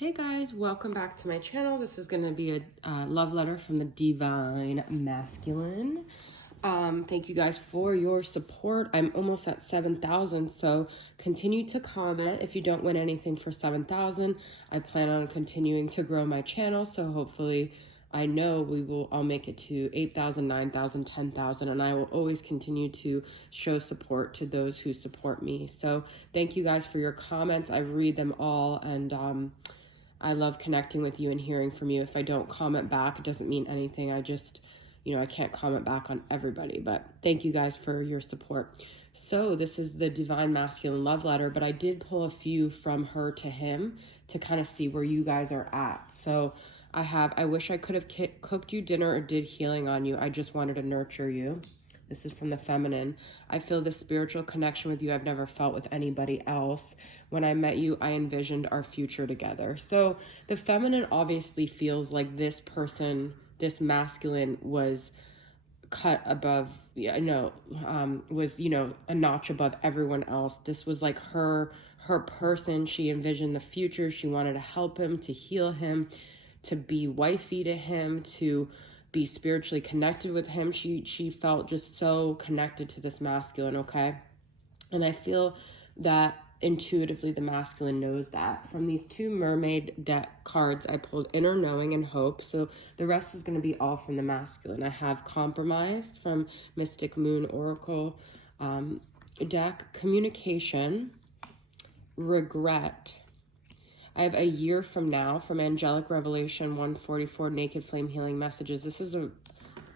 Hey guys, welcome back to my channel. This is going to be a love letter from the Divine Masculine. Thank you guys for your support. I'm almost at 7,000, so continue to comment. If you don't win anything for 7,000, I plan on continuing to grow my channel, so hopefully I know I'll make it to 8,000, 9,000, 10,000, and I will always continue to show support to those who support me. So thank you guys for your comments. I read them all, and I love connecting with you and hearing from you. If I don't comment back, it doesn't mean anything. I just, I can't comment back on everybody, but thank you guys for your support. So this is the Divine Masculine love letter, but I did pull a few from her to him to kind of see where you guys are at. So I wish I could have cooked you dinner or did healing on you. I just wanted to nurture you. This is from the feminine. I feel this spiritual connection with you I've never felt with anybody else. When I met you, I envisioned our future together. So the feminine obviously feels like this person, this masculine, was cut above, was, a notch above everyone else. This was like her person. She envisioned the future. She wanted to help him, to heal him, to be wifey to him, to be spiritually connected with him. She felt just so connected to this masculine, okay? And I feel that intuitively the masculine knows that. From these two mermaid deck cards, I pulled inner knowing and hope. So the rest is going to be all from the masculine. I have compromise from Mystic Moon Oracle deck, communication, regret. I have a year from now from Angelic Revelation 144 Naked Flame Healing Messages. This is a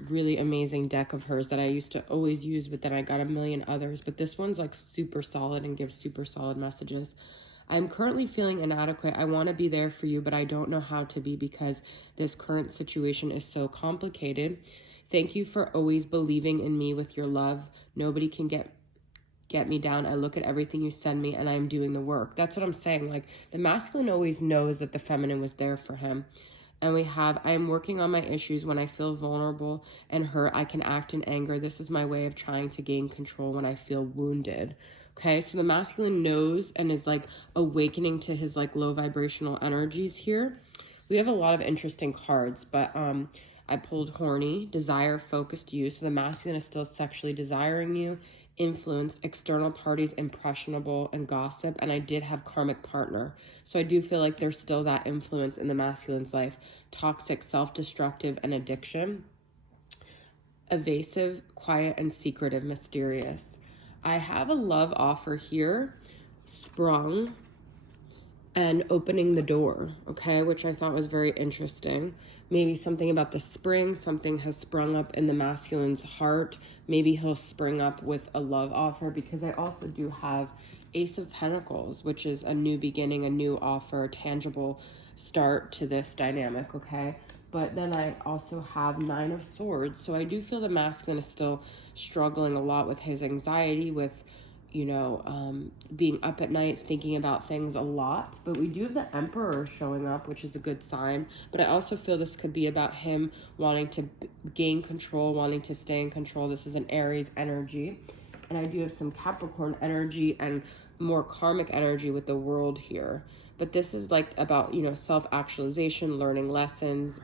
really amazing deck of hers that I used to always use, but then I got a million others. But this one's like super solid and gives super solid messages. I'm currently feeling inadequate. I want to be there for you, but I don't know how to be because this current situation is so complicated. Thank you for always believing in me with your love. Nobody can get me down. I look at everything you send me and I'm doing the work. That's what I'm saying. Like the masculine always knows that the feminine was there for him. And we have, I am working on my issues. When I feel vulnerable and hurt, I can act in anger. This is my way of trying to gain control when I feel wounded. Okay, so the masculine knows and is like awakening to his like low vibrational energies here. We have a lot of interesting cards, but I pulled horny, desire, focused you. So the masculine is still sexually desiring you, influenced, external parties, impressionable, and gossip. And I did have karmic partner. So I do feel like there's still that influence in the masculine's life. Toxic, self-destructive, and addiction. Evasive, quiet, and secretive, mysterious. I have a love offer here, sprung, and opening the door, okay, which I thought was very interesting. Maybe something about the spring, something has sprung up in the masculine's heart. Maybe he'll spring up with a love offer, because I also do have Ace of Pentacles, which is a new beginning, a new offer, a tangible start to this dynamic, okay? But then I also have Nine of Swords. So I do feel the masculine is still struggling a lot with his anxiety, with being up at night, thinking about things a lot. But we do have the Emperor showing up, which is a good sign. But I also feel this could be about him wanting to gain control, wanting to stay in control. This is an Aries energy. And I do have some Capricorn energy and more karmic energy with the World here. But this is like about, self-actualization, learning lessons,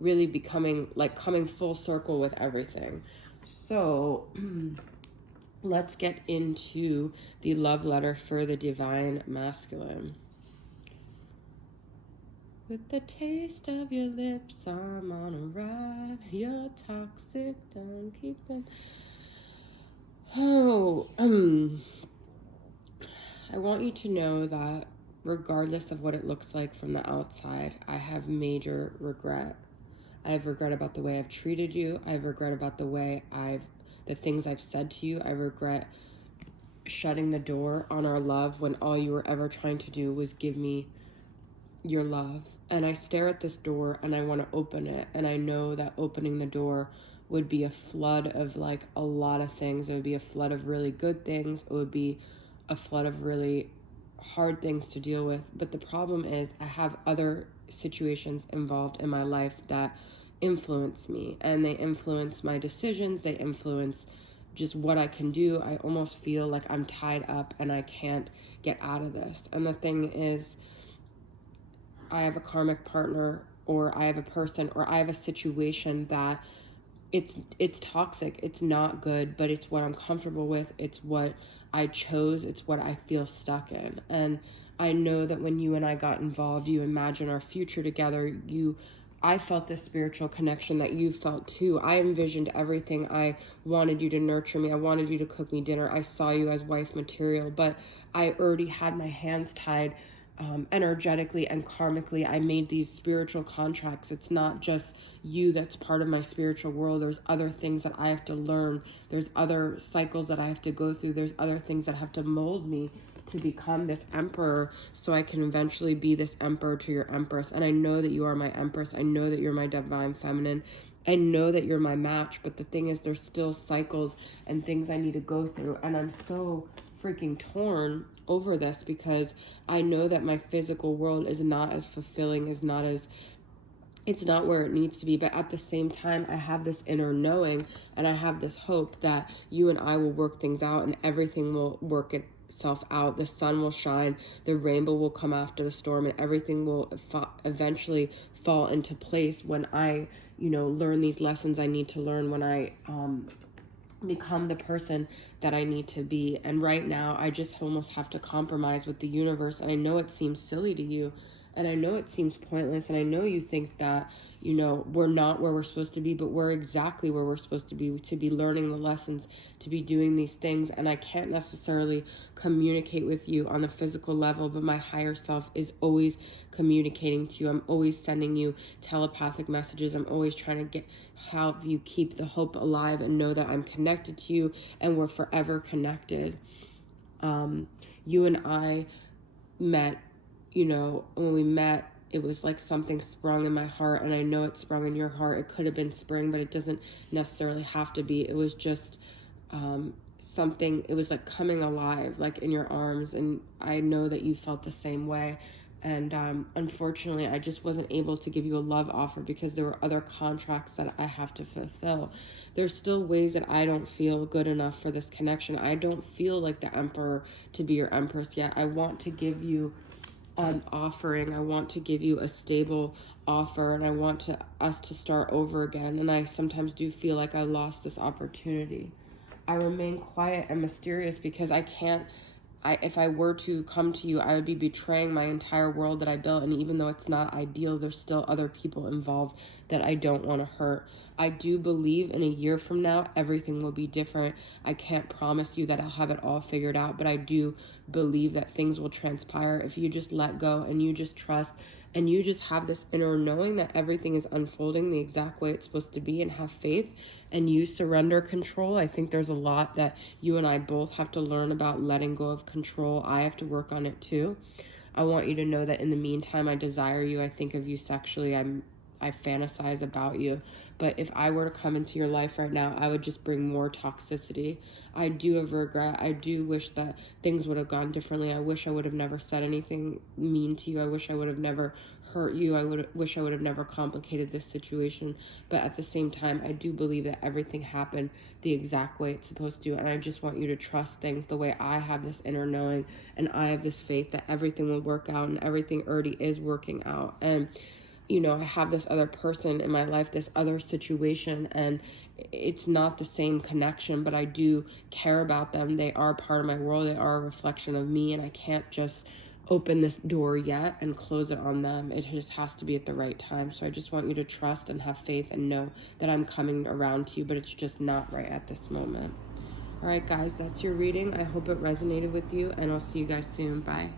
really becoming, like coming full circle with everything. So let's get into the love letter for the Divine Masculine. With the taste of your lips, I'm on a ride. You're toxic, don't keep it. I want you to know that regardless of what it looks like from the outside, I have major regret. I have regret about the way I've treated you. I have regret about the things I've said to you. I regret shutting the door on our love when all you were ever trying to do was give me your love. And I stare at this door and I want to open it. And I know that opening the door would be a flood of like a lot of things. It would be a flood of really good things. It would be a flood of really hard things to deal with. But the problem is I have other situations involved in my life that influence me, and they influence my decisions. They influence just what I can do. I almost feel like I'm tied up and I can't get out of this. And the thing is, I have a karmic partner, or I have a person, or I have a situation that it's toxic. It's not good, but it's what I'm comfortable with. It's what I chose. It's what I feel stuck in. And I know that when you and I got involved, you imagine our future together. I felt this spiritual connection that you felt too. I envisioned everything. I wanted you to nurture me. I wanted you to cook me dinner. I saw you as wife material, but I already had my hands tied energetically and karmically. I made these spiritual contracts. It's not just you that's part of my spiritual world. There's other things that I have to learn. There's other cycles that I have to go through. There's other things that have to mold me to become this emperor, so I can eventually be this emperor to your empress. And I know that you are my empress. I know that you're my divine feminine. I know that you're my match, but the thing is, there's still cycles and things I need to go through. And I'm so freaking torn over this, because I know that my physical world is not as fulfilling, it's not where it needs to be. But at the same time, I have this inner knowing, and I have this hope that you and I will work things out, and everything will work itself out. The sun will shine, the rainbow will come after the storm, and everything will eventually fall into place when I, learn these lessons I need to learn, when I become the person that I need to be. And right now, I just almost have to compromise with the universe. And I know it seems silly to you, and I know it seems pointless, and I know you think that, we're not where we're supposed to be, but we're exactly where we're supposed to be learning the lessons, to be doing these things. And I can't necessarily communicate with you on the physical level, but my higher self is always communicating to you. I'm always sending you telepathic messages. I'm always trying to help you keep the hope alive and know that I'm connected to you, and we're forever connected. You and I met, when we met, it was like something sprung in my heart, and I know it sprung in your heart. It could have been spring, but it doesn't necessarily have to be. It was just something, it was like coming alive, like in your arms, and I know that you felt the same way. And unfortunately, I just wasn't able to give you a love offer because there were other contracts that I have to fulfill. There's still ways that I don't feel good enough for this connection. I don't feel like the emperor to be your empress yet. I want to give you an offering. I want to give you a stable offer, and I want us to start over again. And I sometimes do feel like I lost this opportunity. I remain quiet and mysterious because if I were to come to you, I would be betraying my entire world that I built. And even though it's not ideal, there's still other people involved that I don't want to hurt. I do believe in a year from now, everything will be different. I can't promise you that I'll have it all figured out, but I do believe that things will transpire if you just let go and you just trust, and you just have this inner knowing that everything is unfolding the exact way it's supposed to be, and have faith, and you surrender control. I think there's a lot that you and I both have to learn about letting go of control. I have to work on it too. I want you to know that in the meantime, I desire you. I think of you sexually. I fantasize about you. But if I were to come into your life right now, I would just bring more toxicity. I do have regret. I do wish that things would have gone differently. I wish I would have never said anything mean to you. I wish I would have never hurt you. Wish I would have never complicated this situation. But at the same time, I do believe that everything happened the exact way it's supposed to. And I just want you to trust things the way I have this inner knowing, and I have this faith that everything will work out, and everything already is working out. And I have this other person in my life, this other situation, and it's not the same connection, but I do care about them. They are part of my world. They are a reflection of me, and I can't just open this door yet and close it on them. It just has to be at the right time. So I just want you to trust and have faith and know that I'm coming around to you, but it's just not right at this moment. All right, guys, that's your reading. I hope it resonated with you, and I'll see you guys soon. Bye.